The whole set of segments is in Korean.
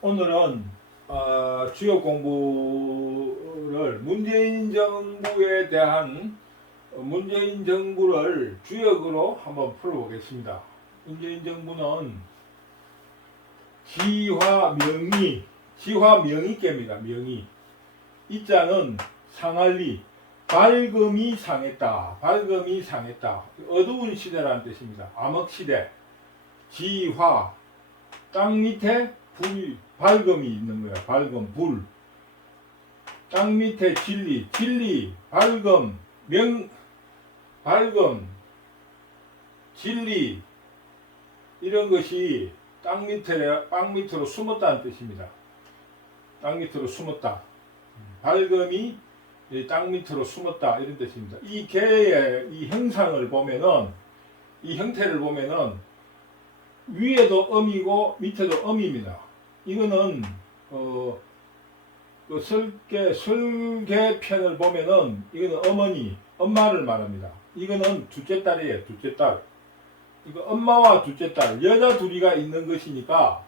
오늘은 주요 공부를 문재인 정부에 대한 문재인 정부를 주역으로 한번 풀어보겠습니다. 문재인 정부는 지화명의계입니다. 명의. 이자는 상할리, 밝음이 상했다. 밝음이 상했다. 어두운 시대라는 뜻입니다. 암흑시대. 지화, 땅 밑에 밝음이 있는 거야. 밝음, 불. 땅 밑에 진리, 밝음, 밝음, 진리, 이런 것이 땅 밑으로 숨었다는 뜻입니다. 땅 밑으로 숨었다. 밝음이 땅 밑으로 숨었다. 이런 뜻입니다. 이 개의 이 형상을 보면은, 이 형태를 보면은, 위에도 음이고 밑에도 음입니다. 이거는 그 설계편을 보면은 이거는 엄마를 말합니다. 이거는 둘째 딸이에요. 둘째 딸. 이거 엄마와 둘째 딸, 여자 둘이가 있는 것이니까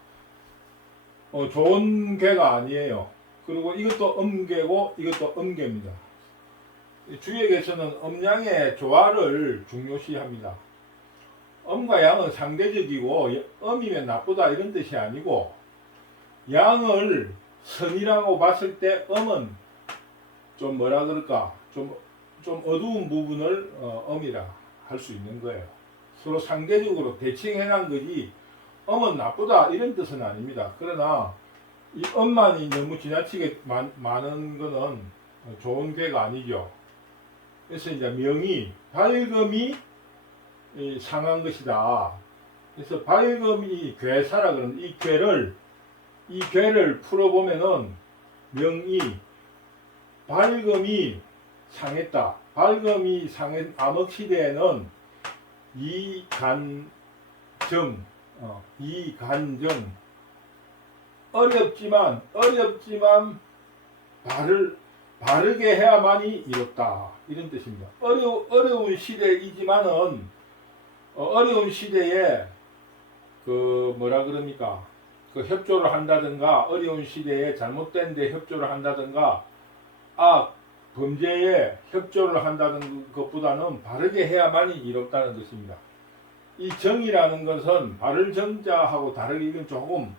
좋은 개가 아니에요. 그리고 이것도 음계고 이것도 음계입니다. 주역에서는 음양의 조화를 중요시합니다. 음과 양은 상대적이고 음이면 나쁘다 이런 뜻이 아니고, 양을 선이라고 봤을 때 음은 좀 뭐라 그럴까, 좀 어두운 부분을 음이라 할 수 있는 거예요. 서로 상대적으로 대칭해 놓은 거지 음은 나쁘다 이런 뜻은 아닙니다. 그러나 이 음만이 너무 지나치게 많은 거는 좋은 괴가 아니죠. 그래서 이제 명이 밝음이 상한 것이다. 그래서 밝음이 괴사라 그러는데, 이 괴를 풀어보면은 밝음이 상했다. 밝음이 상한 암흑시대에는 이간정, 어렵지만 바르게 해야만이 이롭다. 이런 뜻입니다. 어려운 시대이지만은 어려운 시대에 그 뭐라 그럽니까? 그 협조를 한다든가, 어려운 시대에 잘못된 데 협조를 한다든가, 범죄에 협조를 한다는 것보다는 바르게 해야만이 이롭다는 뜻입니다. 이 정이라는 것은 바를 정자하고 다르게 이건 조금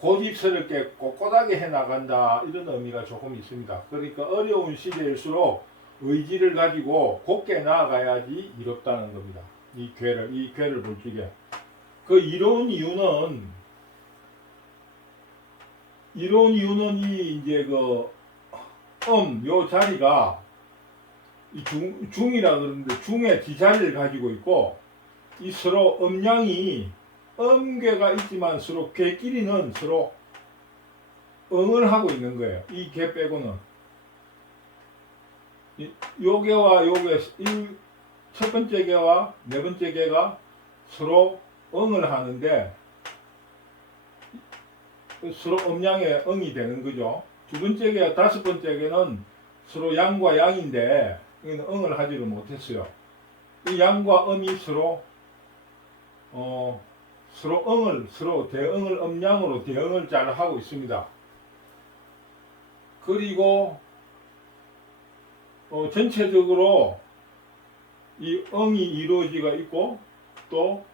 고집스럽게 꼿꼿하게 해 나간다 이런 의미가 조금 있습니다. 그러니까 어려운 시대일수록 의지를 가지고 곧게 나아가야지 이롭다는 겁니다. 이 괴를 볼 적에 그 이로운 이유는 이 이제 요 자리가 이 중이라 그러는데, 중의 지자리를 가지고 있고, 이 서로 음양이 음괴가 있지만 서로 괴끼리는 서로 응을 하고 있는 거예요. 이 괴 빼고는 요 괴와 요 괴, 첫 번째 괴와 네 번째 괴가 서로 응을 하는데 서로 음양의 응이 되는 거죠. 두 번째 괴와 다섯 번째 괴는 서로 양과 양인데 여기는 응을 하지를 못했어요. 이 양과 음이 서로 대응을 음양으로 대응을 잘 하고 있습니다. 그리고 전체적으로 이 응이 이루어지가 있고, 또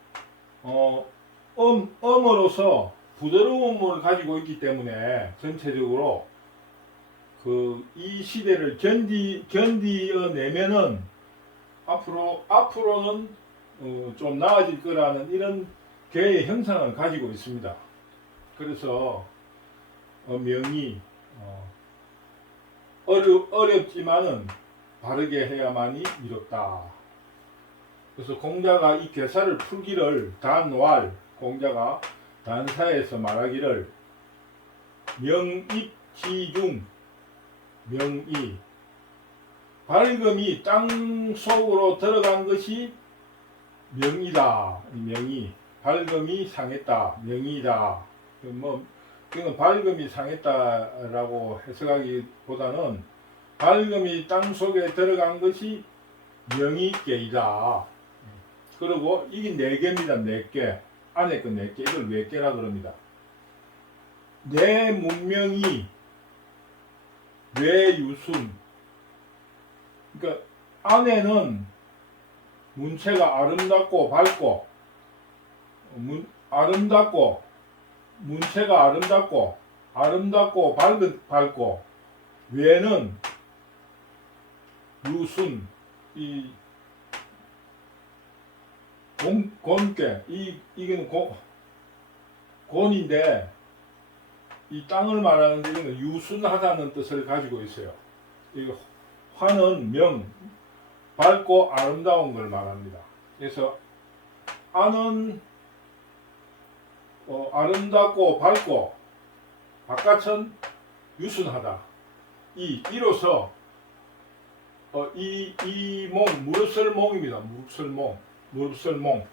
음으로서 부드러움을 가지고 있기 때문에 전체적으로 이 시대를 견디어내면은 앞으로는 좀 나아질 거라는 이런 개의 형상을 가지고 있습니다. 그래서 명이 어렵지만은 바르게 해야만이 이롭다. 그래서 공자가 이 괴사를 풀기를 공자가 단사에서 말하기를 명입지중, 명이 밝음이 땅 속으로 들어간 것이 명이다. 명이 밝음이 상했다. 명이다. 그건 밝음이 상했다라고 해석하기보다는 밝음이 땅 속에 들어간 것이 명이계이다. 그리고 이게 네 개입니다. 네 개. 안에 거 네 개. 이걸 네 개라 그럽니다. 내 문명이 뇌유순. 그러니까 안에는 문체가 아름답고 밝고, 아름답고, 문체가 아름답고 밝고, 외는 유순, 이 곤께, 이게는 곤인데, 이 땅을 말하는데 이거는 유순하다는 뜻을 가지고 있어요. 이 화는 명, 밝고 아름다운 걸 말합니다. 그래서 안은 아름답고 밝고 바깥은 유순하다. 이로서 이 몽, 무릅설몽입니다. 무릅설몽.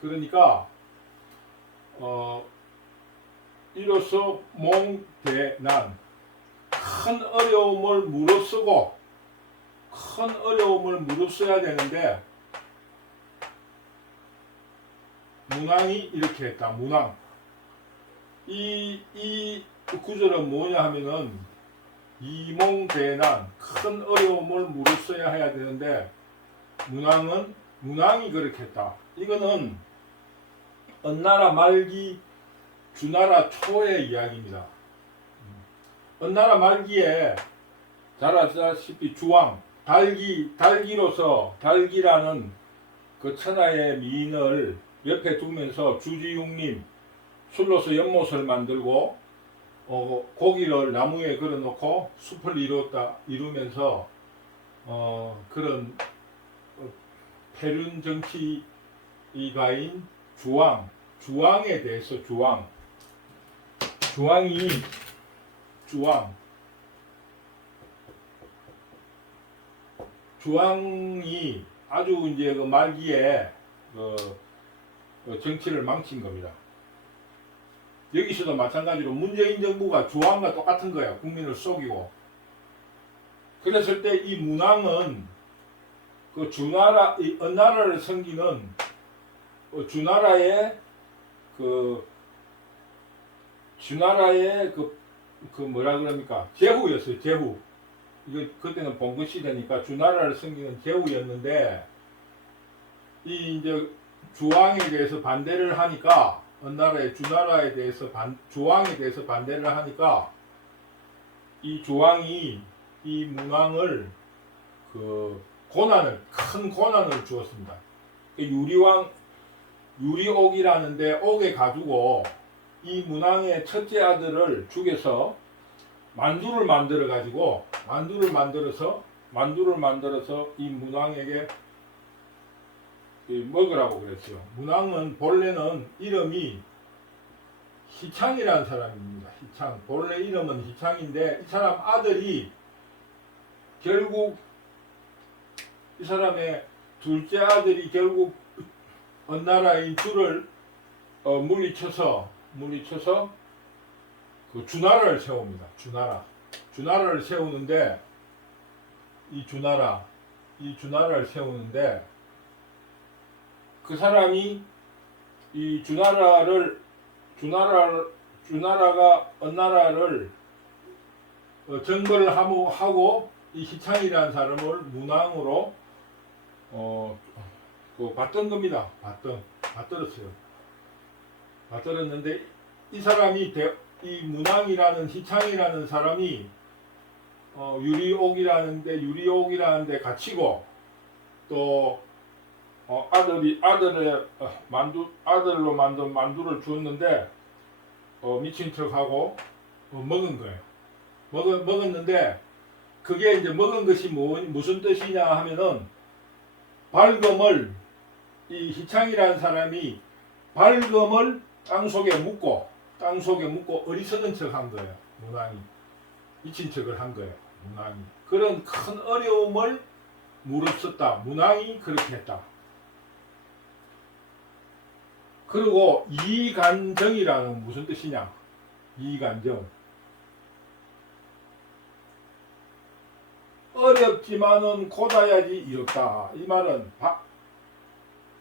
그러니까 이로써 몽대난, 큰 어려움을 무릅써야 되는데 문왕이 이렇게 했다. 문왕. 이 구절은 뭐냐 하면은 이몽대난, 큰 어려움을 무릅써야 해야 되는데 문왕이 그렇게 했다. 이거는 은나라 말기 주나라 초의 이야기입니다. 은나라 말기에 잘 아시다시피 주왕, 달기라는 그 천하의 미인을 옆에 두면서 주지웅님 술로서 연못을 만들고 고기를 나무에 걸어놓고 숲을 이루면서 그런 패륜 정치가인 주왕에 대해서 주왕이 아주 이제 그 말기에 정치를 망친 겁니다. 여기서도 마찬가지로 문재인 정부가 주왕과 똑같은 거야. 국민을 속이고. 그랬을 때 이 문왕은 그 은나라를 섬기는 주나라의 뭐라 그럽니까? 제후였어요. 제후. 이거 그때는 봉건 시대니까 주나라를 섬기는 제후였는데 이 이제 주왕에 대해서 반대를 하니까 은나라의 주나라에 대해서 주왕에 대해서 반대를 하니까 이 주왕이 이 문왕을 큰 고난을 주었습니다. 유리옥이라는데 옥에 가두고 이 문왕의 첫째 아들을 죽여서 만두를 만들어서 이 문왕에게 먹으라고 그랬어요. 문왕은 본래는 이름이 희창이라는 사람입니다. 희창. 본래 이름은 희창인데 이 사람 아들이 결국 이 사람의 둘째 아들이 결국 은나라인 주를 물리쳐서 그 주나라를 세웁니다. 주나라를 세우는데 이 주나라를 세우는데 그 사람이 이 주나라가 은나라를 정벌을 하고 이 희창이라는 사람을 문왕으로 받던 겁니다. 받들었어요. 받들었는데 이 사람이 이 문왕이라는 희창이라는 사람이 유리옥이라는데 갇히고 또 아들로 만든 만두를 주었는데 미친 척하고 먹은 거예요. 먹었는데 그게 이제 먹은 것이 무슨 뜻이냐 하면은 이 희창이라는 사람이 발검을 땅속에 묻고 어리석은 척한 거예요. 문왕이 미친 척을 한 거예요. 문왕이 그런 큰 어려움을 무릅썼다. 문왕이 그렇게 했다. 그리고 이간정이라는 무슨 뜻이냐? 이간정. 어렵지만은 고다야지 이롭다. 이 말은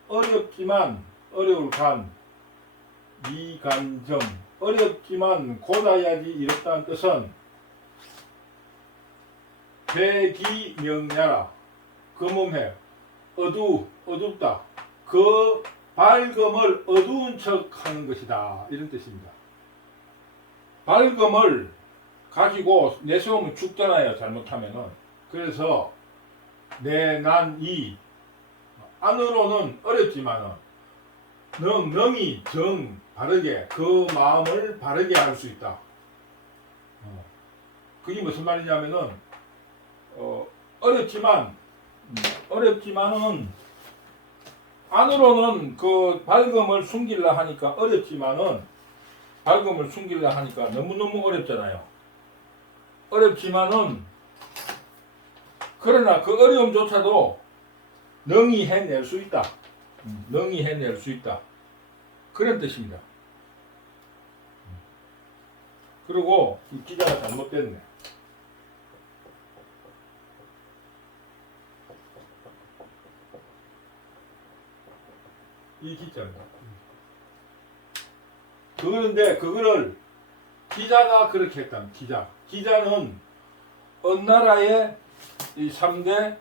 어렵지만 어려울 간 이간정. 어렵지만 고다야지 이롭다는 뜻은 배기명야라 금음해 어둡다 그 밝음을 어두운 척 하는 것이다 이런 뜻입니다. 밝음을 가지고 내세우면 죽잖아요 잘못하면은. 그래서 내난이 안으로는 어렵지만은 능히 정 바르게 그 마음을 바르게 할 수 있다. 그게 무슨 말이냐면은 어렵지만은 안으로는 그 밝음을 숨기려 하니까 어렵지만은 밝음을 숨기려 하니까 너무너무 어렵잖아요. 어렵지만은 그러나 그 어려움조차도 능히 해낼 수 있다. 능히 해낼 수 있다. 그런 뜻입니다. 그리고 이 기자가 잘못됐네. 이 기자입니다. 그런데 그거를 기자가 그렇게 했다. 기자는 어느 나라의 이 3대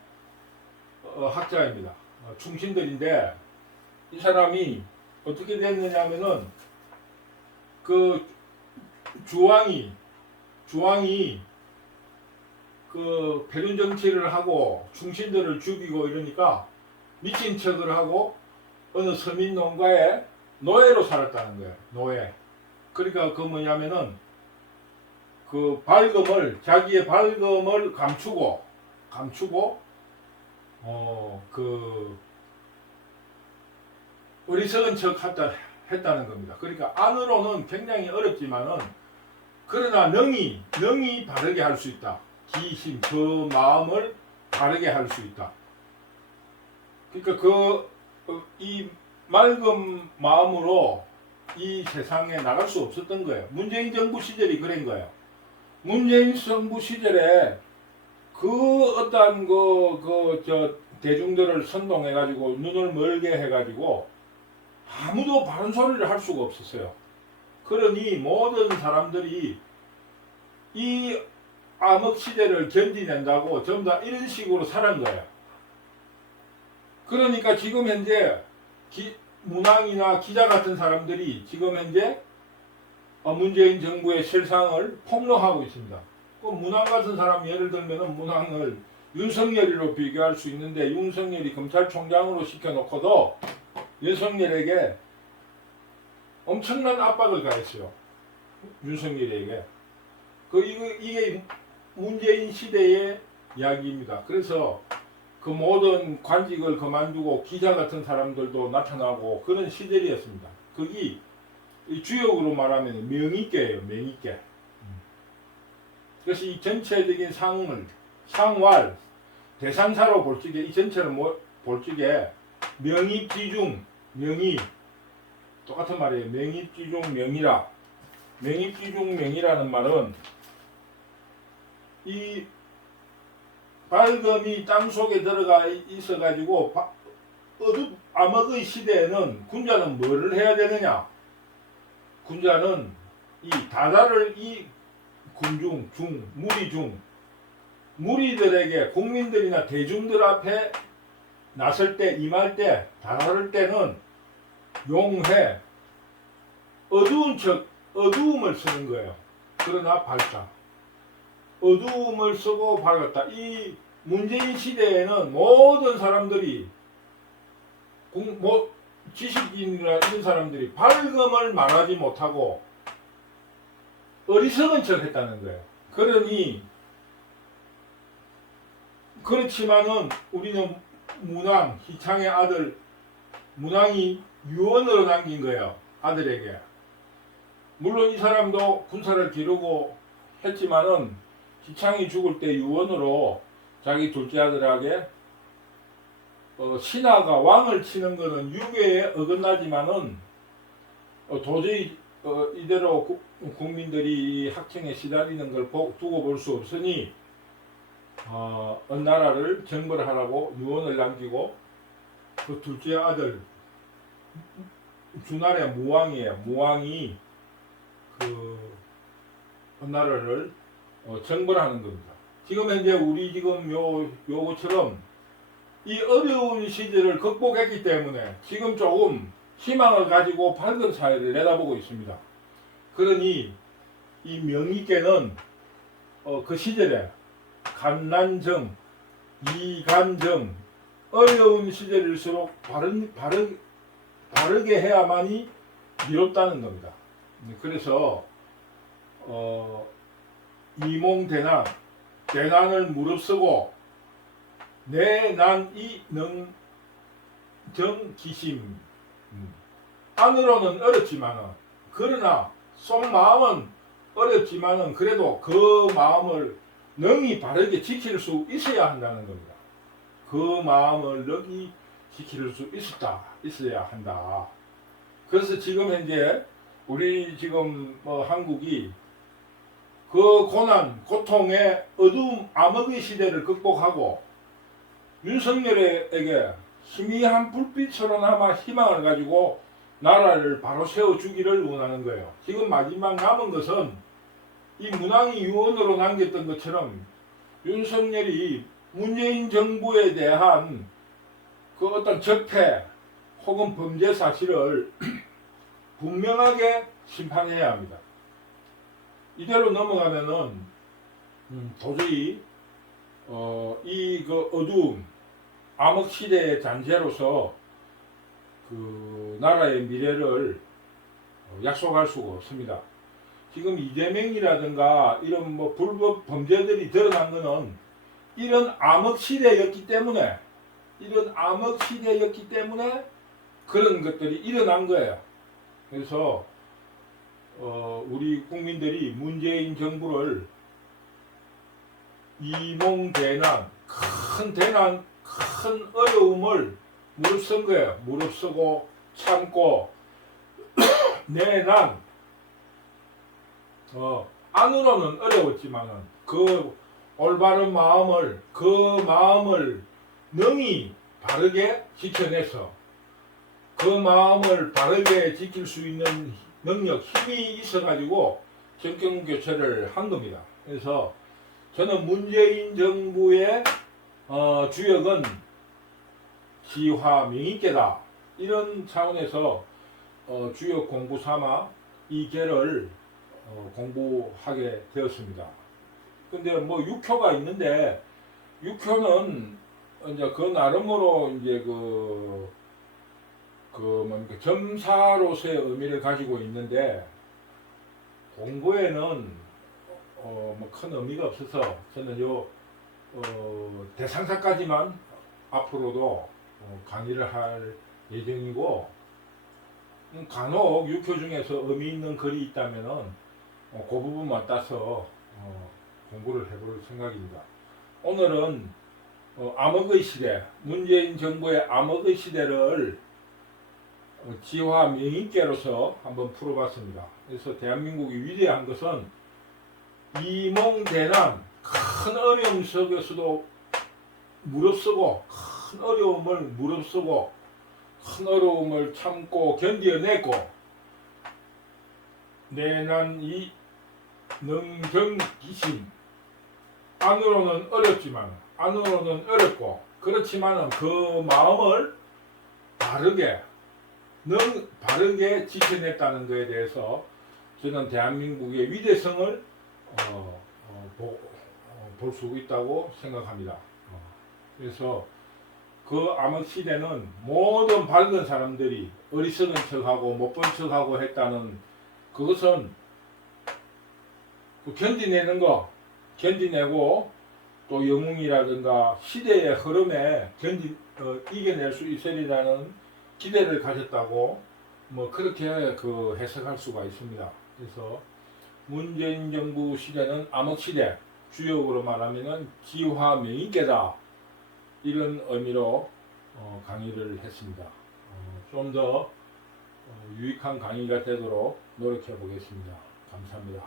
학자입니다. 충신들인데 이 사람이 어떻게 됐느냐면은 그 주왕이 그 패륜 정치를 하고 충신들을 죽이고 이러니까 미친 척을 하고 어느 서민 농가에 노예로 살았다는 거예요. 노예. 그러니까 그 뭐냐면은 그 자기의 밝음을 감추고 그 어리석은 척 했다는 겁니다. 그러니까 안으로는 굉장히 어렵지만은 그러나 능히 바르게 할 수 있다. 기심 그 마음을 바르게 할 수 있다. 그러니까 이 맑은 마음으로 이 세상에 나갈 수 없었던 거예요. 문재인 정부 시절이 그런 거예요. 문재인 정부 시절에 그 어떤 대중들을 선동해가지고 눈을 멀게 해가지고 아무도 바른 소리를 할 수가 없었어요. 그러니 모든 사람들이 이 암흑 시대를 견디낸다고 전부 다 이런 식으로 살은 거예요. 그러니까 지금 현재 문항이나 기자 같은 사람들이 지금 현재 문재인 정부의 실상을 폭로하고 있습니다. 그 문항 같은 사람 예를 들면은 문항을 윤석열이로 비교할 수 있는데 윤석열이 검찰총장으로 시켜놓고도 윤석열에게 엄청난 압박을 가했어요. 윤석열에게. 이게 문재인 시대의 이야기입니다. 그래서 그 모든 관직을 그만두고 기자 같은 사람들도 나타나고 그런 시절이었습니다. 그게 주역으로 말하면 명의죄예요. 명의죄. 그래서 이 전체적인 상활 대상사로 볼 적에 이 전체를 볼 적에 명의지중 명의 똑같은 말이에요. 명의지중 명의라. 명의지중 명의라는 말은 이 밝음이 땅속에 들어가 있어 가지고 암흑의 시대에는 군자는 뭐를 해야 되느냐? 군자는 이 다다를 이 군중 무리들에게 국민들이나 대중들 앞에 나설 때 임할 때 다다를 때는 용해 어두움을 쓰는 거예요. 그러나 밝다. 어두움을 쓰고 밝았다. 이 문재인 시대에는 모든 사람들이 지식인이나 이런 사람들이 밝음을 말하지 못하고 어리석은 척 했다는 거예요. 그렇지만은 우리는 희창의 아들 문항이 유언으로 남긴 거예요. 아들에게. 물론 이 사람도 군사를 기르고 했지만은 희창이 죽을 때 유언으로 자기 둘째 아들에게 신하가 왕을 치는 것은 유교에 어긋나지만은 도저히 이대로 국민들이 학청에 시달리는 걸 두고 볼 수 없으니 어느 나라를 정벌하라고 유언을 남기고 그 둘째 아들 주날의 무왕이에요. 무왕이 그 나라를 정벌하는 겁니다. 지금 현재 우리 지금 요거처럼 이 어려운 시대를 극복했기 때문에 지금 조금 희망을 가지고 밝은 사회를 내다보고 있습니다. 그러니 이 명의께는 그 시절에 간난정, 이간정 어려운 시절일수록 바르게 해야만이 미롭다는 겁니다. 그래서 이몽대난, 대난을 무릅쓰고 내난이 능정기심. 안으로는 어렵지만은, 그러나 속마음은 어렵지만은 그래도 그 마음을 능히 바르게 지킬 수 있어야 한다는 겁니다. 그 마음을 능히 지킬 수 있어야 한다. 그래서 지금 현재 우리 지금 한국이 그 고난, 고통의 어두움, 암흑의 시대를 극복하고 윤석열에게 희미한 불빛으로나마 희망을 가지고 나라를 바로 세워주기를 원하는 거예요. 지금 마지막 남은 것은 이 문항이 유언으로 남겼던 것처럼 윤석열이 문재인 정부에 대한 그 어떤 적폐 혹은 범죄 사실을 분명하게 심판해야 합니다. 이대로 넘어가면은 도저히 이 그 어두움 암흑 시대의 잔재로서 그 나라의 미래를 약속할 수가 없습니다. 지금 이재명이라든가 이런 불법 범죄들이 드러난 것은 이런 암흑 시대였기 때문에 그런 것들이 일어난 거예요. 그래서 우리 국민들이 문재인 정부를 이몽대난, 큰 어려움을 무릅쓴 거예요. 무릅쓰고 참고 내난 안으로는 어려웠지만은 그 올바른 마음을 능히 바르게 지켜내서 그 마음을 바르게 지킬 수 있는 능력, 힘이 있어가지고 정권 교체를 한 겁니다. 그래서 저는 문재인 정부의 주역은 지화 명의께다, 이런 차원에서 주역 공부 삼아 이 계를 공부하게 되었습니다. 근데 6효가 있는데 6효는 이제 그 나름으로 이제 뭡니까 점사로서의 의미를 가지고 있는데 공부에는 큰 의미가 없어서 저는 대상사까지만 앞으로도 강의를 할 예정이고, 간혹 6효 중에서 의미 있는 글이 있다면은 그 부분만 따서 공부를 해볼 생각입니다. 오늘은 암흑의 시대, 문재인 정부의 암흑의 시대를 지화 명의께로서 한번 풀어봤습니다. 그래서 대한민국이 위대한 것은 이몽대난, 큰 어려움 속에서도 무릅쓰고 큰 어려움을 참고 견뎌내고 내난이 능정기심, 안으로는 어렵고 그렇지만은 그 마음을 바르게 지켜냈다는 것에 대해서 저는 대한민국의 위대성을 볼 수 있다고 생각합니다. 그래서 그 암흑 시대는 모든 밝은 사람들이 어리석은 척하고 못 본 척하고 했다는 그것은 견디내고 또 영웅이라든가 시대의 흐름에 이겨낼 수 있으리라는 기대를 가졌다고 그렇게 해석할 수가 있습니다. 그래서 문재인 정부 시대는 암흑 시대, 주역으로 말하면은 지화 명의께다, 이런 의미로 강의를 했습니다. 좀 더 유익한 강의가 되도록 노력해 보겠습니다. 감사합니다.